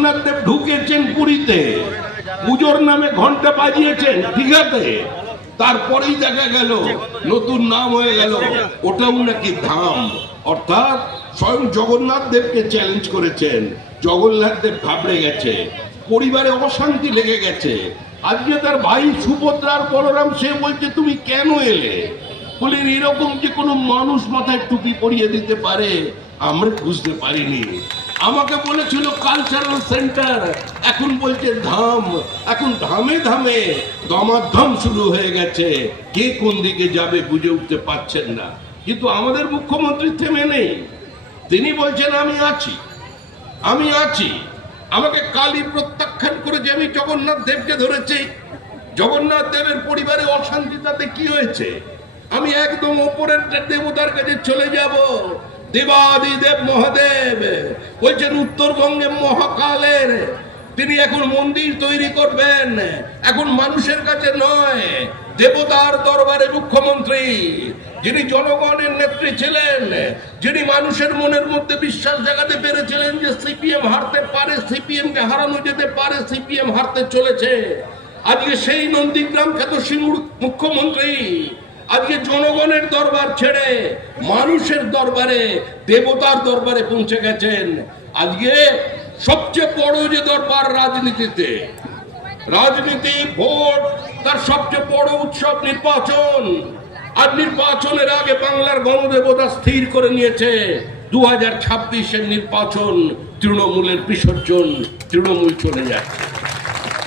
জগন্নাথ দেব ঢুকেছেন পুরীতে, পুজোর নামে ঘন্টা বাজিয়েছেন, ঠিক আছে, তারপরেই দেখা গেল নতুন নাম হয়ে গেল ওটাও নাকি ধাম। অর্থাৎ স্বয়ং জগন্নাথ দেবকে চ্যালেঞ্জ করেছেন, জগন্নাথ দেব ঘাবড়ে গেছে, পরিবারে অশান্তি লেগে গেছে। আজকে তার ভাই সুভদ্রার বলরাম সে বলছে তুমি কেন এলে? বলেন এরকম যে কোনো মানুষ মাথায় টুপি পরিয়ে দিতে পারে আমরা বুঝতে পারিনি। আমাকে বলেছিল কালচারাল সেন্টার, এখন বলছে ধাম। এখন ধামে ধামে দমাধম শুরু হয়ে গেছে, কে কোন দিকে যাবে বুঝে উঠতে পারছেন না। কিন্তু আমাদের মুখ্যমন্ত্রী থেমে নেই, তিনি বলছেন আমি আছি, আমি আছি। আমাকে কালই প্রত্যাখ্যান করে যে আমি জগন্নাথ দেবকে ধরেছি, জগন্নাথ দেবের পরিবারে অশান্তি, তাতে কি হয়েছে? আমি একদম ওপরের দেবতার কাছে চলে যাব। দেবাদিদেব মহাদেব বলছেন উত্তরবঙ্গে মহাকালের তিনি এখন মন্দির তৈরি করবেন, এখন মানুষের কাছে নয়, দেবতার দরবারে মুখ্যমন্ত্রী, যিনি জনগণের নেত্রী ছিলেন, যিনি মানুষের মনের মধ্যে বিশ্বাস জাগাতে পেরেছিলেন যে সিপিএম হারতে পারে, সিপিএম কে হারানো যেতে পারে, সিপিএম হারতে চলেছে। আজকে সেই নন্দীগ্রাম খ্যাত সিঙ্গুর মুখ্যমন্ত্রী আজকে জনগণের দরবার ছেড়ে মানুষের দরবারে, দেবতার দরবারে পৌঁছে গেছেন। আজকে সবচেয়ে বড় যে দরবার রাজনীতিতে, রাজনীতি ভোট, তার সবচেয়ে বড় উৎসব নির্বাচন। আর নির্বাচনের আগে বাংলার গণদেবতা স্থির করে নিয়েছে 2026-এর নির্বাচন তৃণমূলের বিসর্জন, তৃণমূল চলে যাচ্ছে।